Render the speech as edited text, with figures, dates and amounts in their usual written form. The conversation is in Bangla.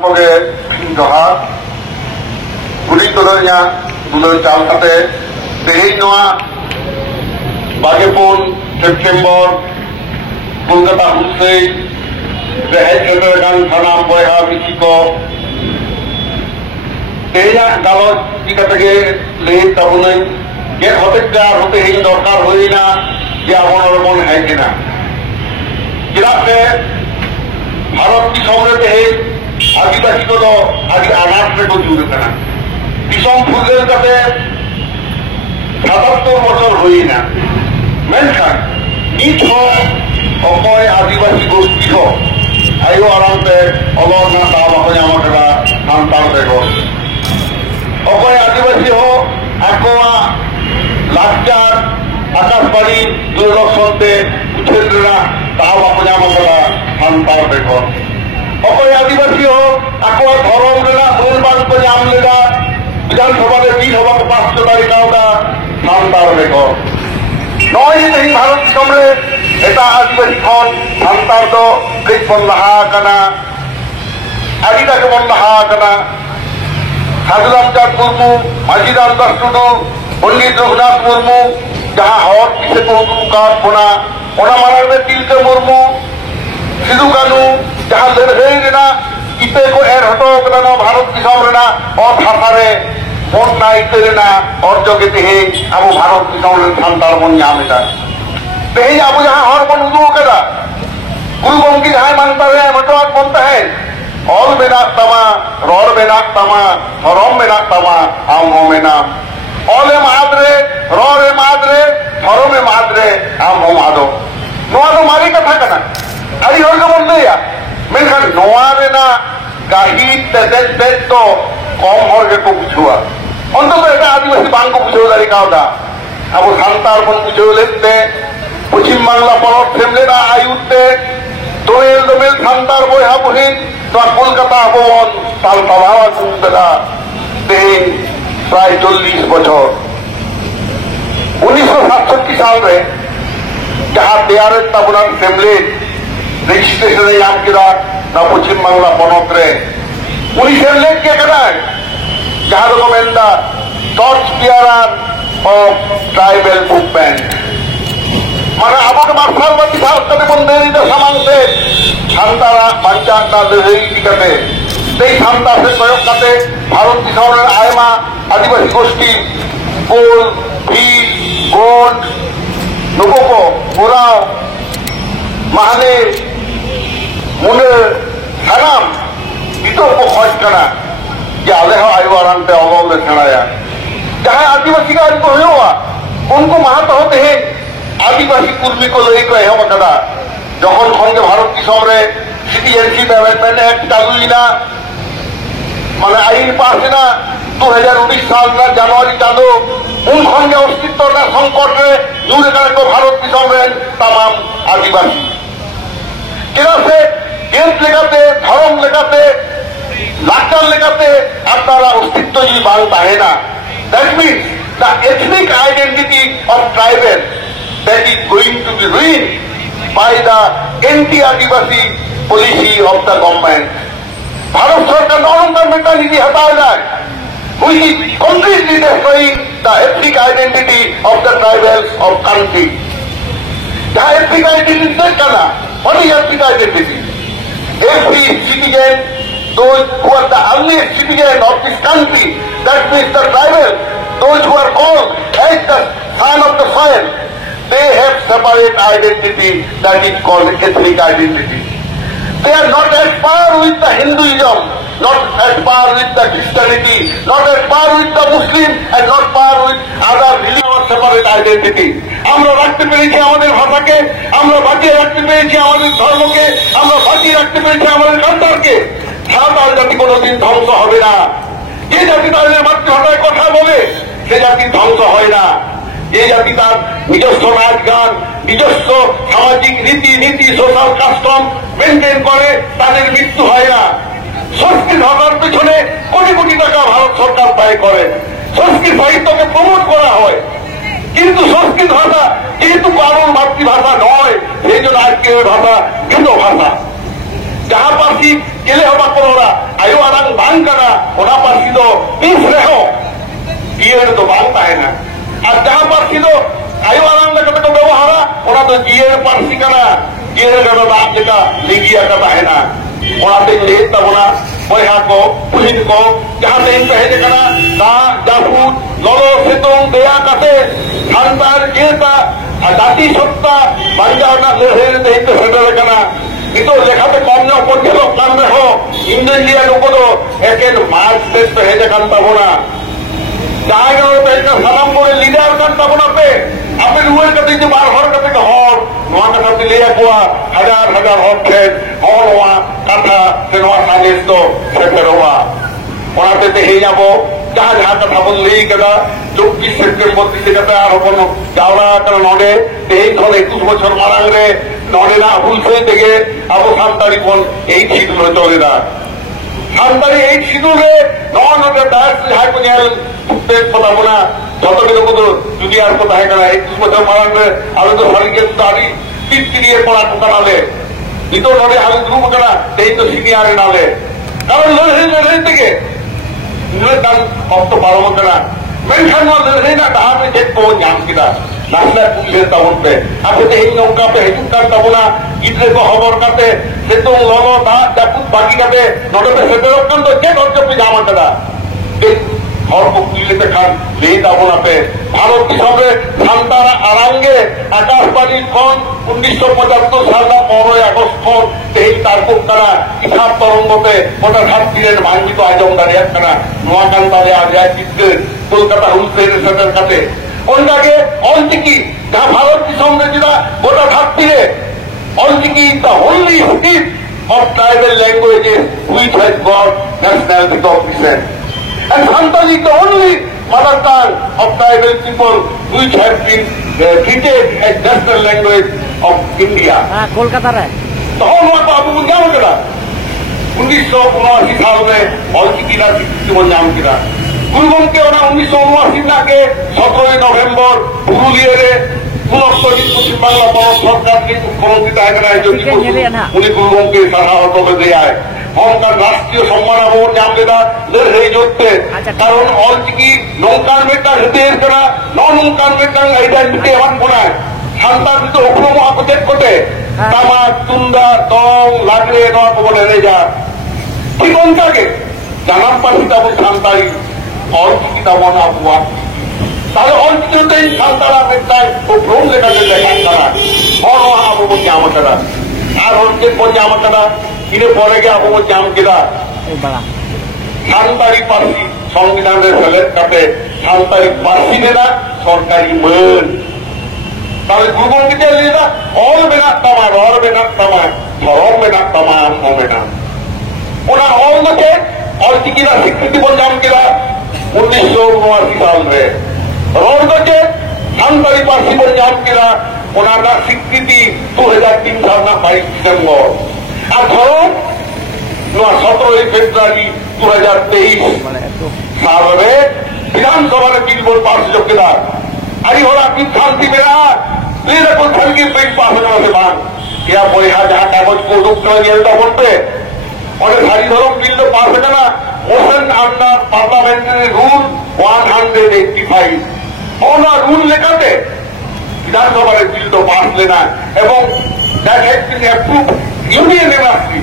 Poge Joha Kudi Tudanya Dulu Chalkate Tehin Noa Bagepun September Kolkata Hussein Rehet Keterangan Sanam Boyha Misiko Tehnya kalau jika tege leh tahunan get hotekar hotehin dorkar hoina dia orang hai kena kirate Bharat ki somre tehe आदिवासी को तो आदि अनाथ में को जुड़ करना दिसम फुलेर कते 77 বছর হই না মেনখান নিট অকয় আদিবাসী গোষ্ঠী আয়ো আরামতে অলর না তা বাকনে আমাকরা নামতার দেখো অকয় আদিবাসী আকোয়া লাকচার আকাশবাণী দূরদর্শনতে উঠেন্দ্রা তা বাকনে আমাকরা নামতার দেখো অকয় আদিবাসী আকোয়া ধরম লেনা মূলবান को नाम लेना विधानसभा में 20 होगा 500 तारीख का नामदार देखो नॉय नहीं भारत समरे एटा आदिवासी खन नामदार तो कई बन रहा कना आदिता के बन रहा कना साधुराम चाँद मुर्मू माजी रामदास टुडू पंडित रघुनाथ मुर्मू जहाँ हर किसे को कार बना ओना मारा में तिलका मुर्मू सिद्धू कानू जहाँ लड़ाई देना इते को एर हटो कना भारत की समरेना और भाषारे फोन ना इतेरेना और जो कहते हैं अब भारत की समरे संतार बन जामेगा तेही अब जहाँ हर बन उदू कदा गुरु बंकी जहाँ मानता है मटवाक बनता है और बेनाक तमा रोर बेनाक तमा हरम बेनाक तमा आम हो मेना ओले मादरे रोरे मादरे हरमे मादरे आम हो मादो नोआ तो मारी कथा कना अरे और का बोल दिया मेनखान नोआ रेना गाही तेज तो कम हर के को बुझुआ अंत तो एटा आदिवासी बांग को बुझो दारी का होता अब संतार बन बुझो लेते पश्चिम बांगला पनत फेमलेना आयुते दोमेल संतार बयहा बहिन तो कलकाता भवन साल तलावा कुंदला तेन प्राय 40 বছর 1967 साल में जहाँ तेयारे तबुनान फेमलेट रेजिस्ट्रेशन याद किया ना पश्चिम बांगला पनत रे उनी फेमलेट के कराय जहाँ को मेंदा torch bearer of tribal movement माने अब के मार्शल बत्ती साहब कते बंदेरी दे समांगते शांतारा पंचायतना लड़ाई दिकते ते शांता से प्रयोग करते भारत की समरे आयमा आदिवासी गोष्ठी कोल भी गोंड नुकोको पुराव महाने मुने सनाम इतो को खोज कना कि आले हो आयु आरामते अगौल ले छड़ाया जहाँ आदिवासी का इनको हुआ उनको महत्व होते हैं आदिवासी कुर्मी को लई को एहम कदा যখন খন্ডে ভারত কি সমরে সিটিজেনশিপ ডেভেলপমেন্ট एक्ट চালু না মানে আইন পাস না 2019 साल ना जनवरी चालू उन खंडे अस्तित्व का संकट रे जुड़े गए को भारत की समरे तमाम आदिवासी केना से गेंद लेगाते धर्म लेगाते लाचार लेगाते अपना अस्तित्व जी बांगता है ना that means the ethnic identity of tribal that is going to be ruined by the anti-आदिवासी policy of the government. Bharat सरकार नॉर्मल मेंटालिटी हटा जाए which is completely destroying the ethnic identity of the tribals of country. The ethnic identity is that what is ethnic identity? Every citizen, those who are the earliest citizen of this country, that means the tribal, those who are called as the son of the soil, they have separate identity that is called ethnic identity. They are not at par with the Hinduism, not at par with the Christianity, not at par with the Muslim, and not par with other religion or separate identity. আমরা রাখতে পেরেছি আমাদের ভাষাকে, আমরা বাঁচিয়ে রাখতে পেরেছি আমাদের ধর্মকে, আমরা বাঁচিয়ে রাখতে পেরেছি আমাদের কালচারকে। সাঁওতাল জাতি কোনোদিন ধ্বংস হবে না। যে জাতি তাদের মাতৃভাষায় কথা বলে সে জাতি ধ্বংস হয় না। যে জাতি তার নিজস্ব নাচ গান নিজস্ব সামাজিক রীতি নীতি সোশ্যাল কাস্টম মেনটেন করে তাদের মৃত্যু হয় না। সংস্কৃত ভাষার পিছনে কোটি কোটি টাকা ভারত সরকার ব্যয় করে, সংস্কৃত সাহিত্যকে প্রমোট করা হয়, কিন্তু সংস্কৃত ভাষা যেহেতু কারোর মাতৃভাষা নয় সেই জন্য আজকে ওই ভাষা ভিন্ন ভাষা। যাহা পারছি গেলে হবা করোনা আয়ো जीए पार्सी कना जीए का दाग लेका लिगिया का बहना और ले तबना बया को पुलिन को जहां से पहले कना दा जाफूत ललो सितों दया कते खानदार जेता जाति सत्ता बंजाना लड़े दे तो सेटल कना itu lekhate kom na pojjelo kan reho India loko do eken march se pehe kan tabona jayga to ekta salam kore leader kan tabona pe ape ruer kate je bar hor kate ke hor noa kata dile akwa hajar hor khet hor wa kata se noa sanes to seperowa onate te he jabo jaha kata bolli kada 24 September থেকে যাতে আর কোনো যাওয়া কারণ নডে এই ধর 21 বছর মারাং রে নডে না ভুল হয়ে থেকে আবু সান্তারি কোন এই শিডিউল চলে না সান্তারি এই শিডিউলে নডে দাস হাই কোন তে কথা বলা যত দিন কত যদি আর কথা হয় না 21 বছর মারাং রে আর তো হরিকে দাড়ি তিতিরিয়ে পড়া কোকালে ইতো নডে হাল গ্রুপ করা এই তো সিনিয়রে নালে কারণ লড়ে থেকে নির্ধারণ অর্থ পারবো না mention mo na daham ni jet ko nyam kita nasla pulis tahun pe ape te hin nongka pe hejun kan tabuna idre ko hobor kate setong lolo da japut bagi kate nodo pe setero kan to jet orjo pe jama kada hor ko pulis te kan le tabuna pe bharot disobe santara arange akashbani kon 1975 সাল না 15 আগস্ট kon তেই তারকুক kara ইসাব তরঙ্গতে ওটা ঘাট তীরের ভাঙ্গিত আজমদারি একখানা নোয়াকান্তারে আজয় চিত্রে কলকাতা হুলসেলের সেটার কাছে ওইটাকে অলচিকি যা ভারত দিশমরে যেটা গোটা ঘাট তীরে Ol Chiki the only speech of tribal languages which has got national recognition and Santali is the only mother tongue of tribal people which have been treated as national language of India. Kolkata re. তখন হয়তো আপু বুঝাম কেনা 1979 সাল में অলচিকি না জীবন জাম কিনা গুরুগমকে ওরা 1979 নাকে 17 নভেম্বর পুরুলিয়ারে পুনঃস্থিত পশ্চিম বাংলা ভারত সরকারকে মুখ্যমন্ত্রী তাহের উনি গুরুগমকে সাধারণ করে দেয় হংকার রাষ্ট্রীয় সম্মান আবহাওয়ার জামলেদা লড়াই যোদ্ধে কারণ অলচিকি নৌকার মেটা হৃদয়ের কেনা নৌকার মেটা আইডেন্টিটি এমন কোনায় সান্তার ভিতরে অগ্র মহাপ্রজেক্ট কোটে তামা তুন্দা দং লাগলে নয় বলে রেজা ঠিক অন্তাকে জানাম পাখি তাবো সান্তারি অলচিকি তাবো না হুয়া তাহলে অলচিকিতে সান্তারা মেটায় ও ভ্রম লেখাতে দেখান তারা হর আবু বলছে আমাকেরা আর হচ্ছে বলছে আমাকেরা কিনে পরে গিয়ে আবু বলছে আমাকেরা সান্তারি পার্সি সংবিধানের ফেলের কাছে সান্তারি পার্সি নেনা সরকারি মন তাহলে গুরুগঙ্গিতে লিখা অল বেনাক তামা রর বেনাক তামা ধরম বেনাক তামা মেনা ওনা অল মধ্যে অলচিকিরা স্বীকৃতি বললাম কিনা 1979 সাল রে রর গেছে সান্তারি পার্সি বললাম কিনা ওনারা স্বীকৃতি 2003 সাল না 22 ডিসেম্বর আর ধরম 17 ফেব্রুয়ারি 2023 সালে বিধানসভার বিল बोल पास जो किया अरे हो रहा किस शांति मेरा मेरे को धन की पेट पास होने से बात क्या बोले हाँ जहाँ कागज को रुक कर गया बोलते और सारी धर्म बिल तो पास हो जाना मोशन अंडर पार्लियामेंट्री रूल 185 और ना रूल लेकर विधानसभा बिल तो पास लेना एवं that has been approved union university